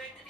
quick